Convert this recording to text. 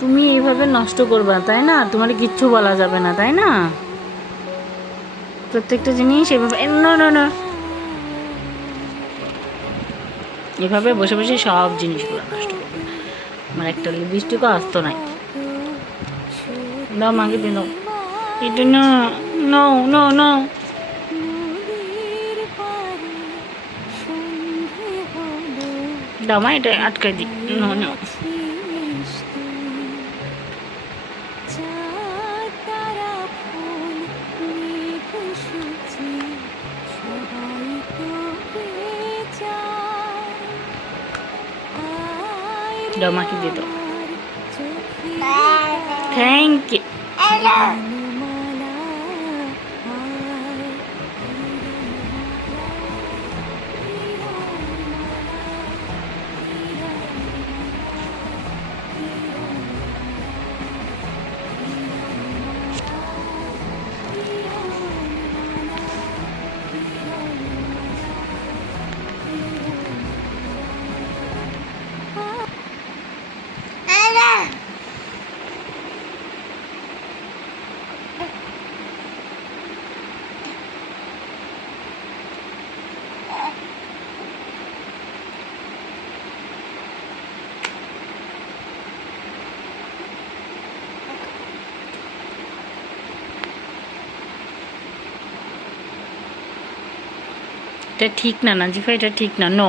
তুমি এইভাবে নষ্ট করবা, তাই না? তোমার কিচ্ছু বলা যাবে না, তাই না? প্রত্যেকটা জিনিস এভাবে না না না, এভাবে বসে বসে সব জিনিসগুলো নষ্ট করবে। আমার একটা লিপস্টিকও আসতো নাই। দাও মাকে দিয়ে দাও। এটা না, নো নো নো। দাও মা, এটা আটকাই দি। No no. দাও মাকে দিয়ে দাও। Thank you. এটা ঠিক না নাজিফা, এটা ঠিক না। নো।